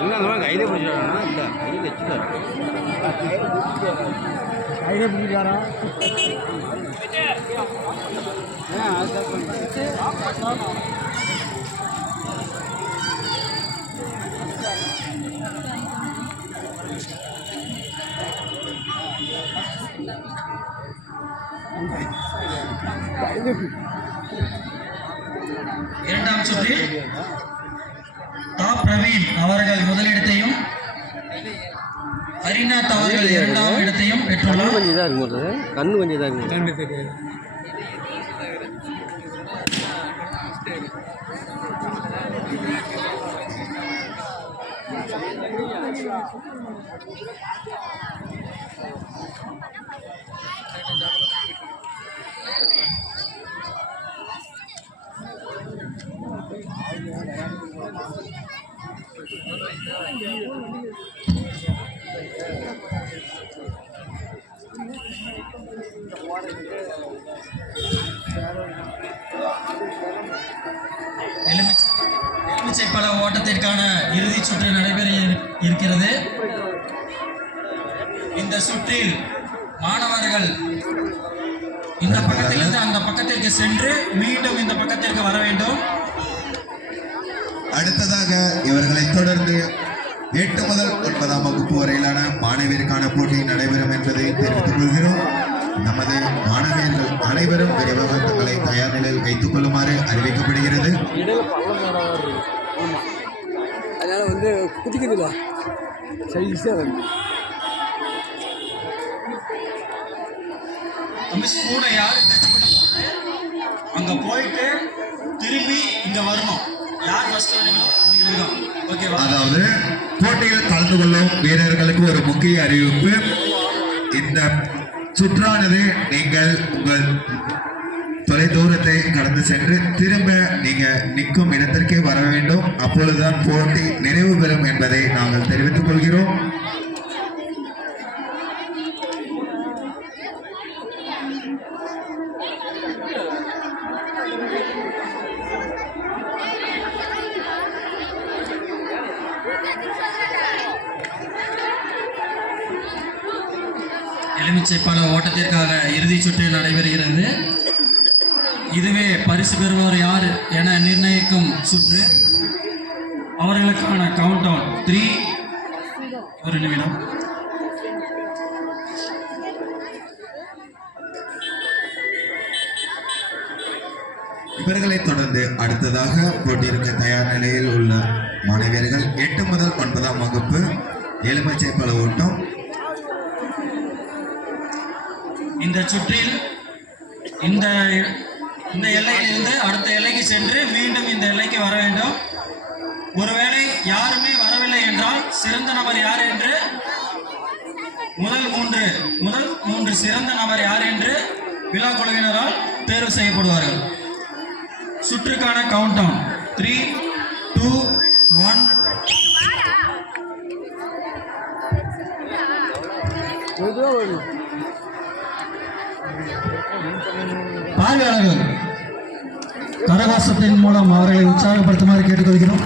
இல்லை அந்த மாதிரி கையிலே பிடிச்சாரா இல்லை கையில் வச்சுட்டாரு கையிலே பிடிச்சாரா இரண்டாம் சுற்றில் பிரவீன் அவர்கள் முதலிடத்தையும் ஹரிநாத் அவர்கள் இரண்டாம் இடத்தையும் பெற்றுள்ளார். கண்ணு கொஞ்சம் தான் இருக்கும் கண்ணு தெரியாது. எலுமிச்சைப்பழ ஓட்டத்திற்கான இறுதி சுற்று நடைபெற இருக்கிறது. இந்த சுற்றில் மாணவர்கள் இந்த பக்கத்திலிருந்து அந்த பக்கத்திற்கு சென்று மீண்டும் இந்த பக்கத்திற்கு வர வேண்டும். அடுத்ததாக இவர்களை தொடர்ந்து 8 முதல் 9ஆம் வகுப்பு வரையிலான மாணவியருக்கான போட்டி நடைபெறும் என்பதை தெரிவித்துக் கொள்கிறோம். நமது மாணவியர்கள் அனைவரும் விரைவாக தங்களை தயார் நிலையில் வைத்துக் கொள்ளுமாறு அறிவிக்கப்படுகிறது. அதனால குதிக்குதுல கூட யாரு அங்க போயிட்டு திரும்பி இங்க வரணும். யார் ஃபர்ஸ்ட் வரீங்களோ அதாவது போட்டியில் கலந்து கொள்ளும் வீரர்களுக்கு ஒரு முக்கிய அறிவிப்பு. இந்த சுற்றானது நீங்கள் உங்கள் தொலை தூரத்தை கடந்து சென்று திரும்ப நீங்க நிற்கும் இடத்திற்கே வர வேண்டும். அப்பொழுதுதான் போட்டி நிறைவு பெறும் என்பதை நாங்கள் தெரிவித்துக் கொள்கிறோம். எலுமிச்சைப்பழ ஓட்டத்திற்காக இறுதி சுற்று நடைபெறுகிறது. இதுவே பரிசு பெறுவோர் யார் என நிர்ணயிக்கும் சுற்று. அவர்களுக்கான கவுண்ட் டவுன் 3 ஒரு நிமிடம். இவர்களை தொடர்ந்து அடுத்ததாக போட்டியிருக்க தயார் நிலையில் உள்ள மாணவியர்கள் 8 முதல் 9ஆம் வகுப்பு எலுமிச்சைப்பழ ஓட்டம். இந்த சுற்றில் இந்த எல்லையிலிருந்து அடுத்த எல்லைக்கு சென்று மீண்டும் இந்த எல்லைக்கு வர வேண்டும். ஒருவேளை யாருமே வரவில்லை என்றால் சிறந்த நபர் யார் என்று முதல் மூன்று சிறந்த நபர் யார் என்று விழா குழுவினரால் தேர்வு செய்யப்படுவார்கள். சுற்றுக்கான கவுண்ட் டவுன் 3, 2, 1. பார்வையாளர்கள் கரகோஷத்தின் மூலம் அவர்களை உற்சாகப்படுத்துமாறு கேட்டுக்கொள்கிறோம்.